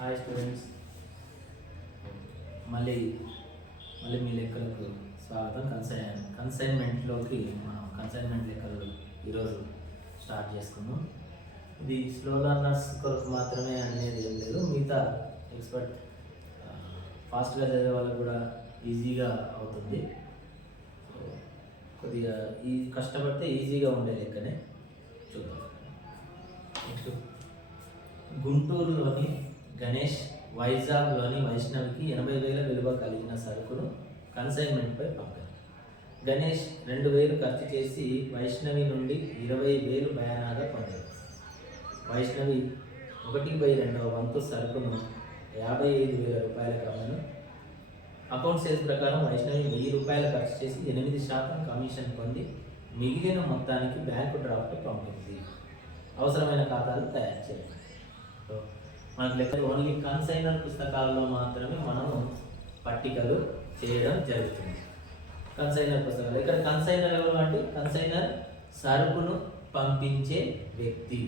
Hi students, మళ్ళీ మళ్ళీ మీ లెక్కలకు స్వాగతం. కన్సైన్మెంట్లోకి మనం కన్సైన్మెంట్ లెక్కలు ఈరోజు స్టార్ట్ చేసుకున్నాం. ఇది స్లో లర్నర్స్ కొరకు మాత్రమే అనేది ఏం లేదు, మిగతా ఎక్స్పర్ట్ ఫాస్ట్గా చదివే వాళ్ళకు కూడా ఈజీగా అవుతుంది. కొద్దిగా కష్టపడితే ఈజీగా ఉండే లెక్కనే చూద్దాం. నెక్స్ట్, గుంటూరులోని గణేష్ వైజాగ్లోని వైష్ణవికి 80,000 విలువ కలిగిన సరుకును కన్సైన్మెంట్పై పంపారు. గణేష్ 2,000 ఖర్చు చేసి వైష్ణవి నుండి 20,000 బయానాగా పొందారు. వైష్ణవి 1/2 వంతు సరుకును 55,000 రూపాయలకు అమ్మను. అకౌంట్ సేల్స్ ప్రకారం వైష్ణవి 1,000 రూపాయలు ఖర్చు చేసి 8% కమిషన్ పొంది మిగిలిన మొత్తానికి బ్యాంకు డ్రాఫ్ట్ పంపింది. అవసరమైన ఖాతాలు తయారు చేయాలి. మనకు లెక్కలు ఓన్లీ కన్సైనర్ పుస్తకాలలో మాత్రమే మనము పట్టికలు చేయడం జరుగుతుంది. కన్సైనర్ పుస్తకాలు, ఇక్కడ కన్సైనర్ ఎవరు అంటే కన్సైనర్ సరుకును పంపించే వ్యక్తి,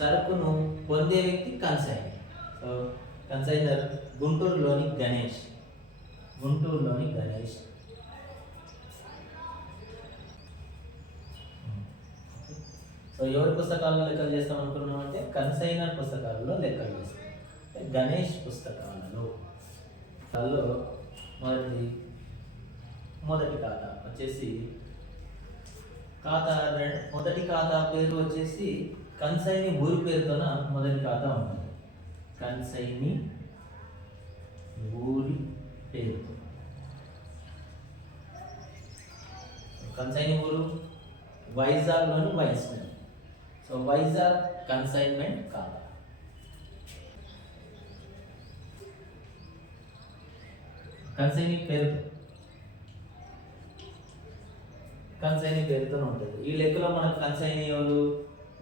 సరుకును పొందే వ్యక్తి కన్సైనర్. సో కన్సైనర్ గుంటూరులోని గణేష్. సో ఎవరి పుస్తకాల్లో లెక్కలు చేస్తాం అనుకున్నాం అంటే కన్సైనర్ పుస్తకాలలో లెక్కలు చేస్తాం. గణేష్ పుస్తకాలలో మొదటి ఖాతా వచ్చేసి మొదటి ఖాతా పేరు వచ్చేసి కన్సైని ఊరి పేరుతోన మొదటి ఖాతా ఉంటుంది. కన్సైని ఊరి పేరుతో, కన్సైని ఊరు వైజాగ్లోని వైష్ణవి. సో వైజాగ్ కన్సైన్మెంట్ ఖాతా. కన్సైని పేరుతో ఉంటుంది. ఈ లెక్కలో మనకు కన్సైని ఎవరు?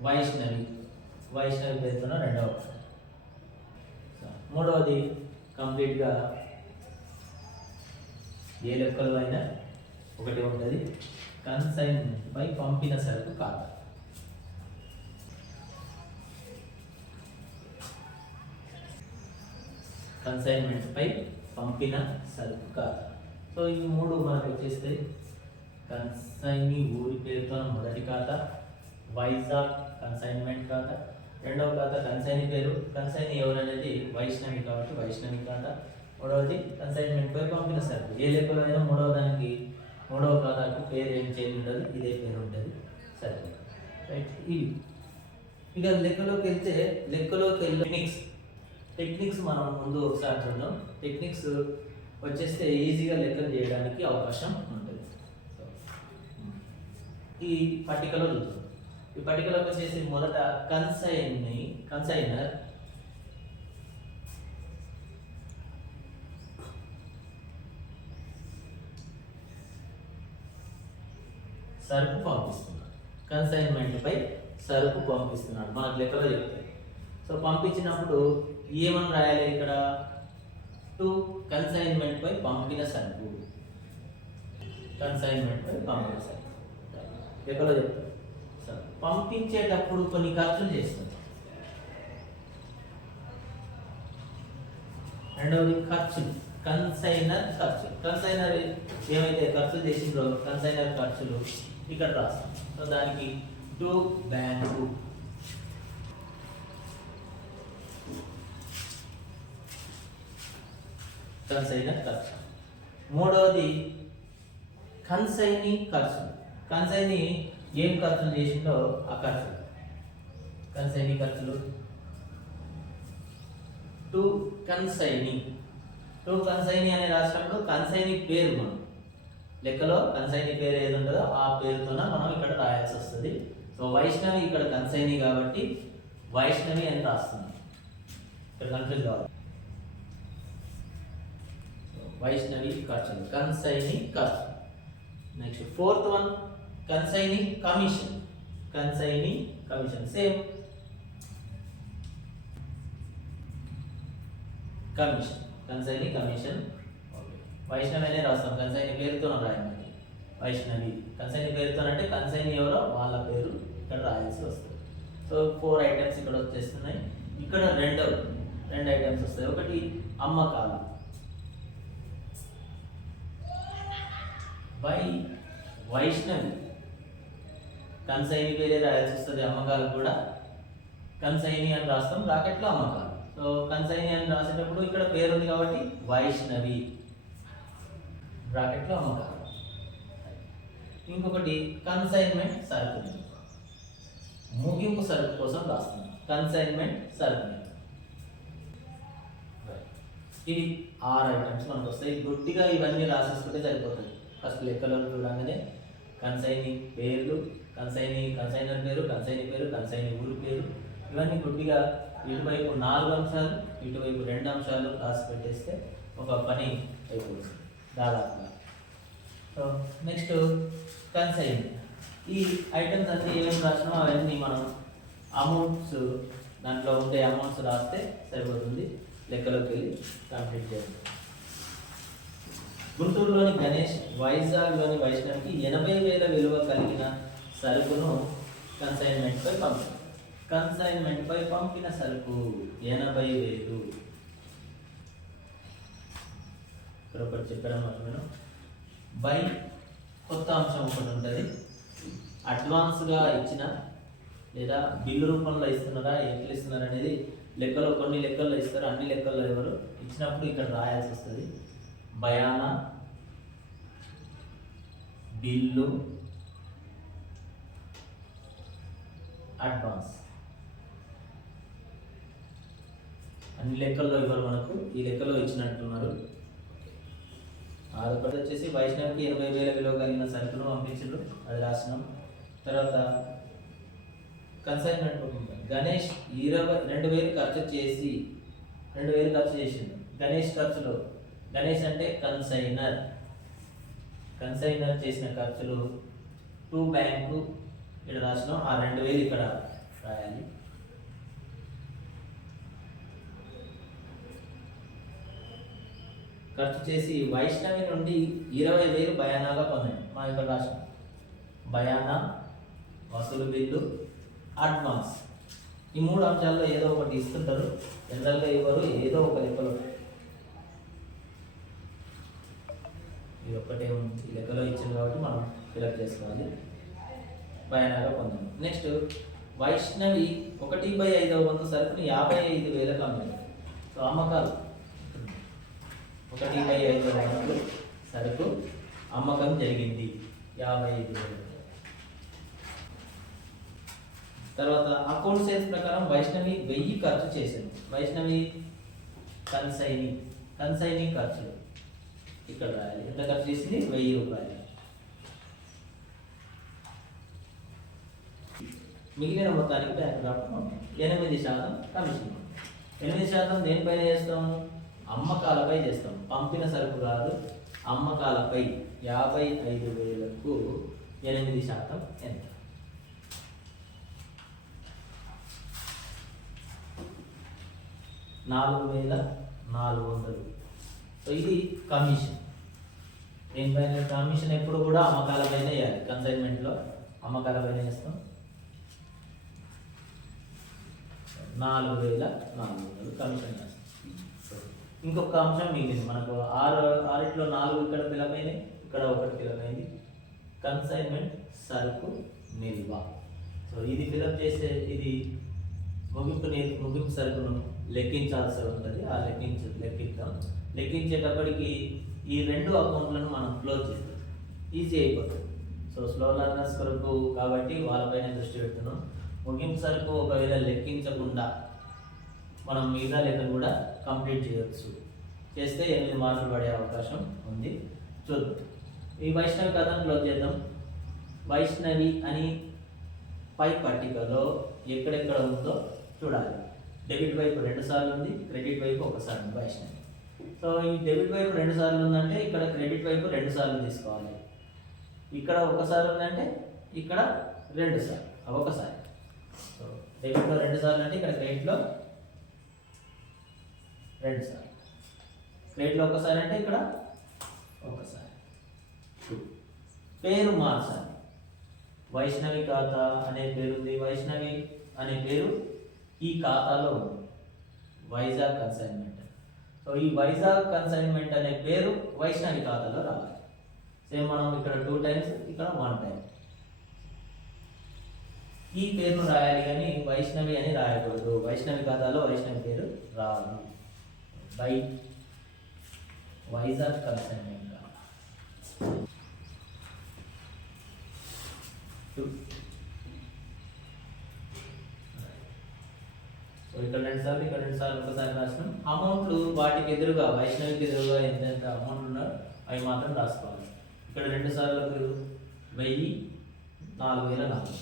వైష్ణవి పేరుతో రెండవ. మూడవది కంప్లీట్గా ఏ లెక్కలో అయినా ఒకటి ఉంటుంది, కన్సైన్మెంట్ పై పంపిన సరుకు ఖాతా. కన్సైన్మెంట్ పై పంపిన సరుకు ఖాతా. సో ఈ మూడు మనకు వచ్చేస్తే కన్సైని ఊరి పేరుతో మొదటి ఖాతా, వైజాగ్ కన్సైన్మెంట్ ఖాతా, రెండవ ఖాతా కన్సైని పేరు, కన్సైని ఎవరనేది వైష్ణవి కాబట్టి వైష్ణవి ఖాతా. మూడవది కన్సైన్మెంట్ పై పంపిన సరుకు. ఏ లెక్కలో అయినా మూడవ ఖాతాకు పేరు ఏం చేంజ్ ఉండదు, ఇదే పేరు ఉంటుంది. సరే రైట్. ఇవి ఇక లెక్కలోకి వెళ్ళి టెక్నిక్స్ మనం ముందు ఒకసారి చూద్దాం. టెక్నిక్స్ వచ్చేస్తే ఈజీగా లెక్కలు చేయడానికి అవకాశం ఉంటుంది. ఈ పట్టికలో చూద్దాం. ఈ పట్టికలోకి వచ్చేసి మొదట కన్సైనర్ సరుకు పంపిస్తున్నాడు. కన్సైన్మెంట్ పై సరుకు పంపిస్తున్నాడు మనకు లెక్కలో చెప్తాయి. సో పంపించినప్పుడు ఏమని రాయాలి ఇక్కడ? టు కన్సైన్మెంట్ పై పంపిన సరుకు. కన్సైన్మెంట్ పై పంపిన సరుకు లెక్కలో చెప్తారు. సో పంపించేటప్పుడు కొన్ని ఖర్చులు చేస్తారు. రెండవది ఖర్చులు, కన్సైనర్ ఏమైతే ఖర్చులు చేసిందో కన్సైనర్ ఖర్చులు ఇక్కడ రాస్తాం. సో దానికి టు బ్యాంకు, కన్సైనర్ ఖర్చు. మూడవది కన్సైని ఖర్చులు. కన్సైని ఏం ఖర్చులు చేసిందో ఆ ఖర్చులు, కన్సైని ఖర్చులు. టు కన్సైని అనే రాష్ట్రంలో కన్సైని పేరు మనం లెక్కలో కన్సైని పేరు ఏది ఉంటుందో ఆ పేరుతోన మనం ఇక్కడ రాయాల్సి వస్తుంది. సో వైష్ణవి ఇక్కడ కన్సైని కాబట్టి వైష్ణవి అని రాస్తున్నాం. ఇక్కడ కన్ఫ్యూజ్ కావాలి. వైష్ణవి ఖర్చులు, కన్సైని ఖర్చు. Next fourth one కన్సైని commission. Same కన్సైని commission. Vaishnavi అనే రాస్తాం, కన్సైని పేరుతో రాయాలి. వైష్ణవి కన్సైని పేరుతో అంటే కన్సైని ఎవరో వాళ్ళ పేరు ఇక్కడ రాయాల్సి వస్తుంది. సో 4 ఐటమ్స్ ఇక్కడ వచ్చేస్తున్నాయి. ఇక్కడ రెండు ఐటమ్స్ వస్తాయి. ఒకటి అమ్మకాలు బై వైష్ణవి, కన్సైని పేరే రాయాల్సి వస్తుంది. అమ్మకాలు కూడా కన్సైని అని రాస్తాం, బ్రాకెట్లో అమ్మకాలు. సో కన్సైని అని రాసేటప్పుడు ఇక్కడ పేరు ఉంది కాబట్టి వైష్ణవి, బ్రాకెట్లో అమ్మకాలు. ఇంకొకటి కన్సైన్మెంట్ సరుకు, ముగింపు సరుకు కోసం రాస్తున్నాం, కన్సైన్మెంట్ సరుకు. ఇవి 6 ఐటమ్స్ మనకు వస్తాయి. గుడ్డిగా ఇవన్నీ రాసేసుకుంటే సరిపోతుంది. ఫస్ట్ లెక్కలో చూడగానే కన్సైని పేర్లు, కన్సైనర్ పేరు, కన్సైని పేరు, కన్సైని ఊరి పేరు, ఇవన్నీ గుడ్డిగా ఇటువైపు 4 అంశాలు, ఇటువైపు 2 అంశాలు రాసి పెట్టేస్తే ఒక పని అయిపోతుంది దాదాపుగా. So next consign. ఈ ఐటమ్స్ అన్నీ ఏమేమి రాసినా అవన్నీ మనం అమౌంట్స్, దాంట్లో ఉండే అమౌంట్స్ రాస్తే సరిపోతుంది. లెక్కలోకి వెళ్ళి కంప్లీట్ చేయాలి. గుంటూరులోని గణేష్ వైజాగ్లోని వైష్ణవికి 80,000 విలువ కలిగిన సరుకును కన్సైన్మెంట్పై పంపారు. కన్సైన్మెంట్పై పంపిన సరుకు 80,000. ఇక్కడ ఒకటి చెప్పడం నేను బై కొత్త అంశం ఒకటి ఉంటుంది. అడ్వాన్స్గా ఇచ్చిన లేదా బిల్లు రూపంలో ఇస్తున్నారా, ఎట్లా ఇస్తున్నారు అనేది లెక్కలో కొన్ని లెక్కల్లో ఇస్తారు, అన్ని లెక్కల్లో ఎవరు ఇచ్చినప్పుడు ఇక్కడ రాయాల్సి వస్తుంది. బయానా, బిల్లు, అడ్వాన్స్, అన్ని లెక్కల్లో ఇవ్వరు మనకు, ఈ లెక్కలో ఇచ్చినట్టున్నారు. అదొకటి వచ్చేసి వైష్ణవికి 80,000 విలువ కలిగిన సరుకును పంపించారు, అది రాసినాం. తర్వాత కన్సైన్మెంట్ గణేష్ 2,000 ఖర్చు చేసి 2,000 ఖర్చు చేసిండు. గణేష్ ఖర్చులు, గణేష్ అంటే కన్సైనర్ చేసిన ఖర్చులు టు బ్యాంకు ఇక్కడ రాసినాం. ఆ 2,000 ఇక్కడ రాయాలి. ఖర్చు చేసి వైష్ణవి నుండి 20,000 బయానాగా పొందండి. మనం ఇక్కడ రాసినాం బయానా, వసూలు బిల్లు, అడ్వాన్స్. ఈ 3 అంశాల్లో ఏదో ఒకటి ఇస్తుంటారు, జనరల్గా ఇవ్వరు, ఏదో ఒక లెక్కలో. ఇది ఒక్కటే ఉంది, ఈ లెక్కలో ఇచ్చింది కాబట్టి మనం ఫిలప్ చేసుకోవాలి. బయానాగా పొందాము. నెక్స్ట్ వైష్ణవి 1/5వ వంతు సరుకుని 55,000 అమ్మారు. సో అమ్మకాలు 1/5వ వంతు సరుకు అమ్మకం జరిగింది 55,000. తర్వాత అకౌంట్ సేల్స్ ప్రకారం వైష్ణవి 1000 ఖర్చు చేసింది. వైష్ణవి కన్సైని ఖర్చులు ఇక్కడ రాయాలి. ఎంత ఖర్చు చేసింది? 1000 రూపాయలు. మిగిలిన మొత్తానికి బ్యాంక్ డ్రాఫ్ట్ 8% కమిషన్. 8% దేనిపైన చేస్తాము? అమ్మకాలపై చేస్తాం. పంపిన సరుకు కాదు, అమ్మకాలపై 55,000కు 8% ఎంత? 4,400. సో ఇది కమిషన్. దీనిపైన కమిషన్ ఎప్పుడు కూడా అమ్మకాలపైన వేయాలి. కన్సైన్మెంట్లో అమ్మకాలపైన వేస్తాం. 4,400 కమిషన్ వేస్తాం. ఇంకొక అంశం మిగిలింది మనకు. 6 4 ఇక్కడ ఫిలప్ అయినాయి, ఇక్కడ 1 ఫిలప్ అయింది. కన్సైన్మెంట్ సరుకు నిల్వ. సో ఇది ఫిలప్ చేస్తే ఇది ముగింపు సరుకును లెక్కించాల్సి ఉంటుంది. ఆ లెక్కిద్దాం. లెక్కించేటప్పటికి ఈ 2 అకౌంట్లను మనం క్లోజ్ చేస్తాం, ఈజీ అయిపోతుంది. సో స్లో లర్నర్స్ కొరకు కాబట్టి వాళ్ళపైన దృష్టి పెడుతున్నాం. ముగింపు సరుకు ఒకవేళ లెక్కించకుండా మనం మిగతా లెక్కను కూడా కంప్లీట్ చేయవచ్చు. చేస్తే 8 మార్కులు పడే అవకాశం ఉంది. చూద్దాం. ఈ వైష్ణవి కథను క్లోజ్ చేద్దాం. వైష్ణవి అని పై పట్టికలో ఎక్కడెక్కడ ఉందో చూడాలి. డెబిట్ వైపు 2 సార్లు ఉంది, క్రెడిట్ వైపు 1 సార్లు ఉంది వైష్ణవి. సో ఈ డెబిట్ వైపు 2 సార్లు ఉందంటే ఇక్కడ క్రెడిట్ వైపు 2 సార్లు తీసుకోవాలి. ఇక్కడ 1 సార్లు ఉందంటే ఇక్కడ 2 సార్లు, ఒకసారి. సో డెబిట్లో 2 సార్లు అంటే ఇక్కడ క్రెడిట్లో 2 సార్లు, క్రెడిట్లో 1 సారి అంటే ఇక్కడ 1 సారి. పేరు మార్చాలి. వైష్ణవి ఖాతా అనే పేరు ఉంది, వైష్ణవి అనే పేరు ఈ ఖాతాలో ఉంది. వైజాగ్ కన్సైన్మెంట్. సో ఈ వైజాగ్ కన్సైన్మెంట్ అనే పేరు వైష్ణవి ఖాతాలో రావాలి. సేమ్ మనం ఇక్కడ 2 టైమ్స్, ఇక్కడ 1 టైం. ఈ పేరును రాయాలి కానీ వైష్ణవి అని రాయకూడదు. వైష్ణవి ఖాతాలో వైష్ణవి పేరు రావాలి. By Vizag consignment. సో ఇక్కడ 2 సార్లు, ఇక్కడ 2 సార్లు, ఒకసారి రాసినాం. అమౌంట్లు వాటికి ఎదురుగా, వైష్ణవికి ఎదురుగా ఎంత అమౌంట్ ఉన్నారో అవి మాత్రం రాసుకోవాలి. ఇక్కడ 2 సార్లకు 1000, 4000,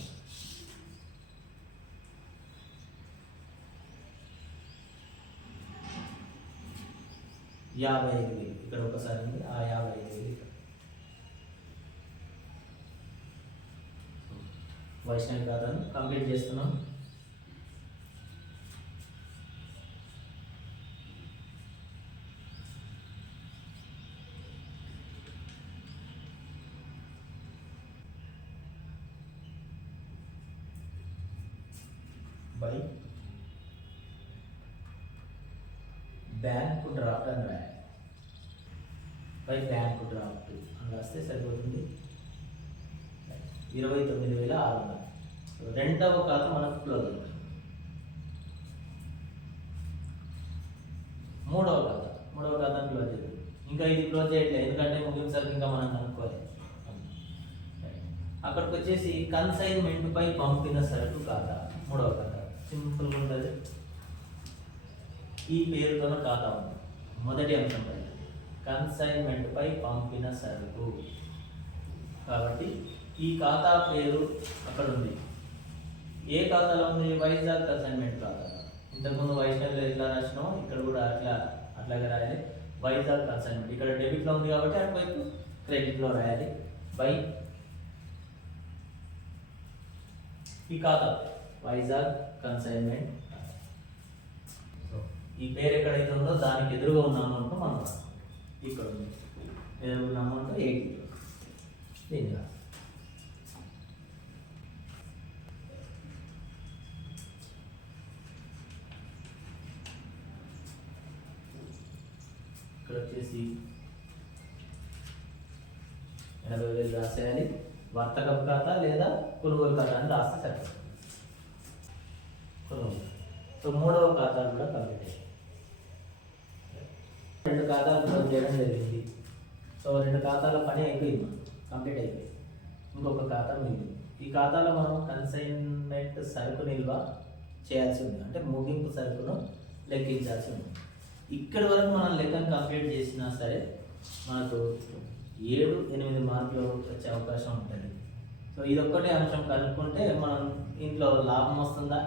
55,000 ఇక్కడ ఒకసారి ఉంది. ఆ 55,000 వైష్ణవి ఖాతాను కంప్లీట్ చేస్తున్నాం. బై బ్యాంకు డ్రాఫ్ట్ అని రాయాలి. బై బ్యాంకు డ్రాఫ్ట్ అని రాస్తే సరిపోతుంది. 29,600. రెండవ ఖాతా మనకు క్లోజ్ అవుతుంది. మూడవ ఖాతాను క్లోజ్ అవుతుంది. ఇంకా ఇది క్లోజ్ చేయట్లేదు, ఎందుకంటే ముగింపు ఇంకా మనం కనుక్కోలేదు. అక్కడికి వచ్చేసి కన్సైన్మెంట్ పై పంపిన సరుకు ఖాతా, మూడవ ఖాతా సింపుల్గా ఉంటుంది. ఈ పేరుతో ఖాతా ఉంది. మొదటి అంశం పై కన్సైన్మెంట్ పై పంపిన సరుకు కాబట్టి ఈ ఖాతా పేరు అక్కడ ఉంది. ఏ ఖాతాలో ఉంది? వైజాగ్ కన్సైన్మెంట్ ఖాతా. ఇంతకుముందు వైష్ణవిలో ఎట్లా రాసినామో ఇక్కడ కూడా అట్లాగే రాయాలి. వైజాగ్ కన్సైన్మెంట్ ఇక్కడ డెబిట్లో ఉంది కాబట్టి అటువైపు క్రెడిట్లో రాయాలి. బై ఈ ఖాతా వైజాగ్ కన్సైన్మెంట్. ఈ పేరు ఎక్కడైతే ఉందో దానికి ఎదురుగా ఉన్న అమౌంట్ మనం ఇక్కడ ఉంది. ఎదురుగా ఉన్న అమౌంట్ 80. దీన్ని ఇక్కడ వచ్చేసి 80,000 రాసేయాలి. వర్తకపు ఖాతా లేదా కొనుగోలు ఖాతా అని రాస్తే సరిపోతుంది. కొనుగోలు. సో మూడవ ఖాతా కూడా కంప్లీట్ అయ్యింది. 2 ఖాతాలు క్లోజ్ చేయడం జరిగింది. సో 2 ఖాతాల పని అయిపోయింది, కంప్లీట్ అయిపోయింది. ఇంకొక ఖాతా మిగిలింది. ఈ ఖాతాలో మనం కన్సైన్మెంట్ సరుకు నిల్వ చేయాల్సి ఉంది, అంటే ముగింపు సరుకును లెక్కించాల్సి ఉంది. ఇక్కడి వరకు మనం లెక్కను కంప్లీట్ చేసినా సరే మనకు 7-8 మార్కులు వచ్చే అవకాశం ఉంటుంది. సో ఇదొక్కటే అంశం కనుక్కుంటే మనం ఇంట్లో లాభం వస్తుందా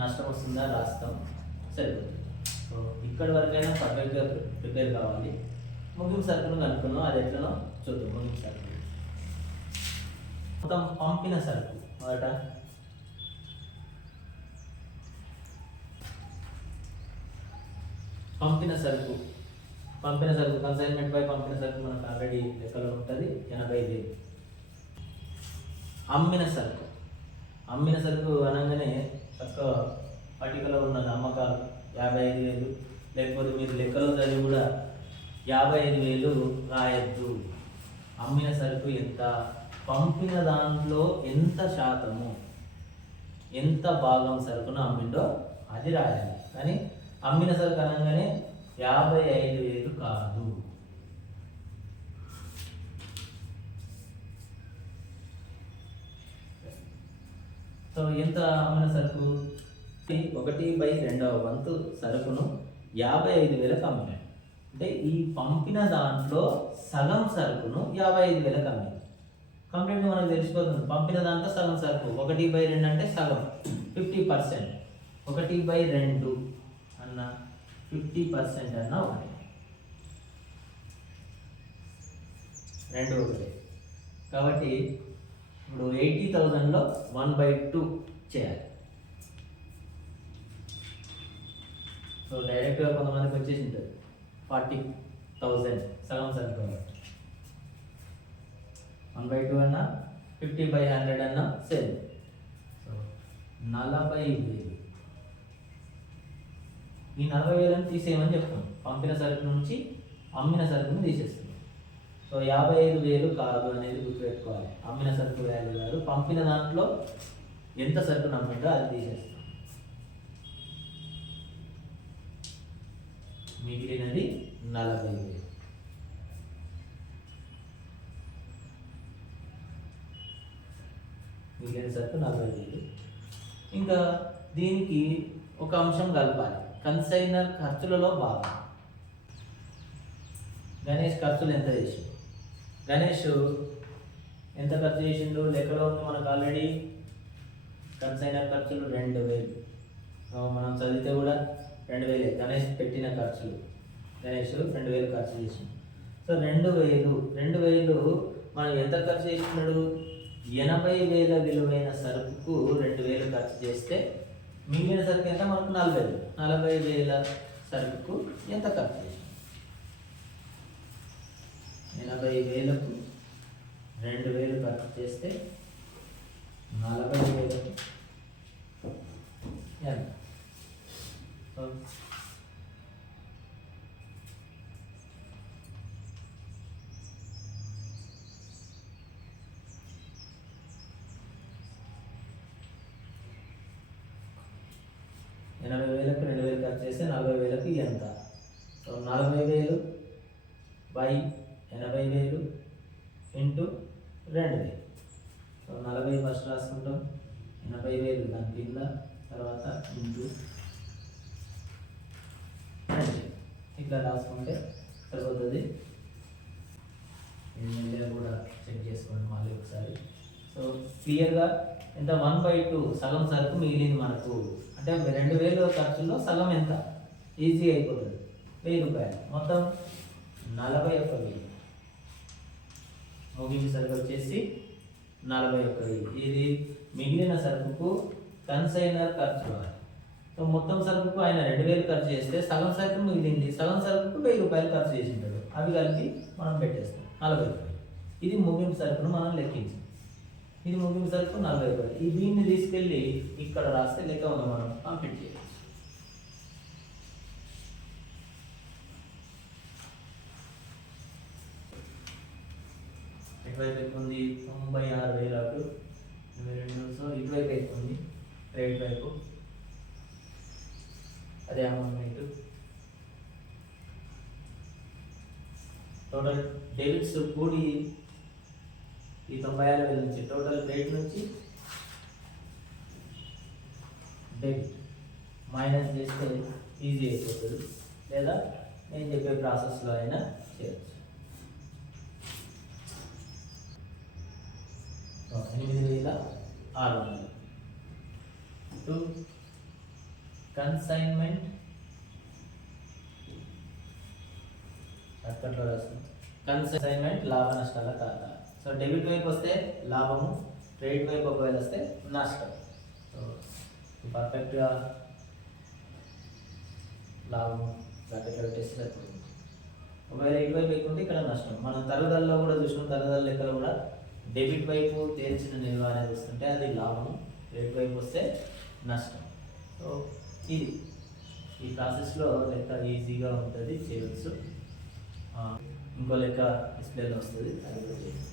నష్టం వస్తుందా రాస్తాం, సరిపోతుంది. సో ఇక్కడి వరకైనా పర్ఫెక్ట్గా ప్రిపేర్ కావాలి. ముగింపు సరుకును కనుక్కున్నాం, అది ఎట్లనో చూద్దాం. ముగింపు సరుకు మొత్తం పంపిన సరుకు మొదట పంపిన సరుకు కన్సైన్మెంట్ పై పంపిన సరుకు మనకు ఆల్రెడీ లెక్కలో ఉంటుంది, 85,000. అమ్మిన సరుకు అనగానే చక్కగా పట్టికలో ఉన్నది అమ్మకాలు 55,000, లేకపోతే మీరు లెక్కలో చదివి కూడా 55,000 రాయద్దు. అమ్మిన సరుకు ఎంత, పంపిన దాంట్లో ఎంత శాతము, ఎంత భాగం సరుకును అమ్మిండో అది రాయాలి. కానీ అమ్మిన సరుకు అనగానే 55,000 కాదు. సో ఎంత అమ్మిన సరుకు? 1/2 వంతు సరుకును 55,000కు అమ్మినాడు. అంటే ఈ పంపిన దాంట్లో సగం సరుకును 55,000కు అమ్మినాడు. కంప్లీట్గా మనకు తెలిసిపోతుంది. పంపిన దాంట్లో సగం సరుకు 1/2 అంటే సగం, 50%. 1/2 అన్న 50% అన్న ఒకటి, 2 ఒకటి. కాబట్టి ఇప్పుడు 80,000లో 1/2 చేయాలి. సో డైరెక్ట్గా కొంతమందికి వచ్చేసి ఉంటుంది 40,000 సగం సరుకు. 1/2 అన్నా 50/100 అన్నా సేమ్. సో 40,000 ఈ 40,000 తీసేయమని చెప్తాం. పంపిన సరుకు నుంచి అమ్మిన సరుకును తీసేస్తాం. సో 55,000 కాదు అనేది గుర్తుపెట్టుకోవాలి. అమ్మిన సరుకు వాల్యూ కాదు, పంపిన దాంట్లో ఎంత సరుకు నమ్మిందో అది తీసేస్తాం. మిగిలినది 40,000. మిగిలిన సరుకు 40,000. ఇంకా దీనికి ఒక అంశం కలపాలి, కన్సైనర్ ఖర్చులలో భాగం. గణేష్ ఖర్చులు ఎంత చేసిండు? గణేష్ ఎంత ఖర్చు చేసిండు లెక్కలో ఉంది మనకు ఆల్రెడీ. కన్సైనర్ ఖర్చులు 2,000. మనం చదివితే కూడా 2,000 గణేష్ పెట్టిన ఖర్చులు. గణేష్ 2,000 ఖర్చు చేసిండు. సో 2,000 మనం ఎంత ఖర్చు చేసినాడు? 80,000 విలువైన సరుకుకు 2,000 ఖర్చు చేస్తే మిగిలిన సరుకు ఎంత? మనకు 40,000. 40,000 సరుకుకు ఎంత ఖర్చు చేసిండు? 80,000కు 2,000 ఖర్చు చేస్తే 40,000కు ఎంత? సో 80,000కు 2,000 ఖర్చు చేస్తే 40,000కు ఎంత? So 40,000 by 80,000 into 2,000. So 40 first రాసుకుంటాం, 80,000 దాని కింద, తర్వాత ఇంటూ 2,000 ఇట్లా రాసుకుంటే సరిపోతుంది. నేను కూడా చెక్ చేసుకోండి మళ్ళీ ఒకసారి. సో క్లియర్గా ఎంత? 1/2 సగం సరుకు మిగిలింది మనకు. అంటే 2,000 ఖర్చుల్లో సగం ఎంత? ఈజీ అయిపోతుంది. 1,000 రూపాయలు, మొత్తం 41,000. ముగింపు సరుకు వచ్చేసి 41,000. ఇది మిగిలిన సరుకుకు కన్సైనర్ ఖర్చు కావాలి. సో మొత్తం సరుకుకు ఆయన 2,000 ఖర్చు చేస్తే సగం సరుకు మిగిలింది. సగం సరుకుకు 1,000 రూపాయలు ఖర్చు చేసి ఉంటాడు. అవి కలిపి మనం పెట్టేస్తాం 40 రూపాయలు. ఇది ముగింపు సరుకును మనం లెక్కించాం. ఇది ముగింపు సరుకు 40 రూపాయలు. ఈ దీన్ని తీసుకెళ్ళి ఇక్కడ రాస్తే లెక్క ఉంది, మనం కంప్లీట్ చేయవచ్చు. ఎటువైపు ఎక్కుంది? 96,000 22. సో ఇటువైపు ఎక్కుంది, రైట్ వైపు. అదే అమౌంట్. టోటల్ డెబిట్స్ కూడి ఈ 96,000 నుంచి టోటల్ క్రెడిట్ నుంచి డెబిట్ మైనస్ చేస్తే ఈజీ అయిపోతుంది, లేదా నేను చెప్పే ప్రాసెస్లో అయినా చేయవచ్చు. 8,600 టు కన్సైన్మెంట్ అక్కట్లో రాస్తుంది. కన్సైన్మెంట్ లాభ నష్టాల ఖాతా. సో డెబిట్ వైపు వస్తే లాభము, క్రెడిట్ వైపు ఒకవేళ వస్తే నష్టం. సో పర్ఫెక్ట్గా లాభము బ్రాకెట్లో పెట్టేస్తే సరిపోతుంది. ఒకవేళ ఇటువైపు ఎక్కుంటే ఇక్కడ నష్టం. మనం తరుగుదలలో కూడా చూసినాం, తరుగుదల లెక్కలు కూడా డెబిట్ వైపు తేల్చిన నిల్వ అనేది వస్తుంటే అది లాభము, క్రెడిట్ వైపు వస్తే నష్టం. సో ఇది ఈ ప్రాసెస్లో లెక్క ఈజీగా ఉంటుంది, చేయవచ్చు. ఇంకో లెక్క డిస్ప్లేలో వస్తుంది, అది కూడా చేయండి.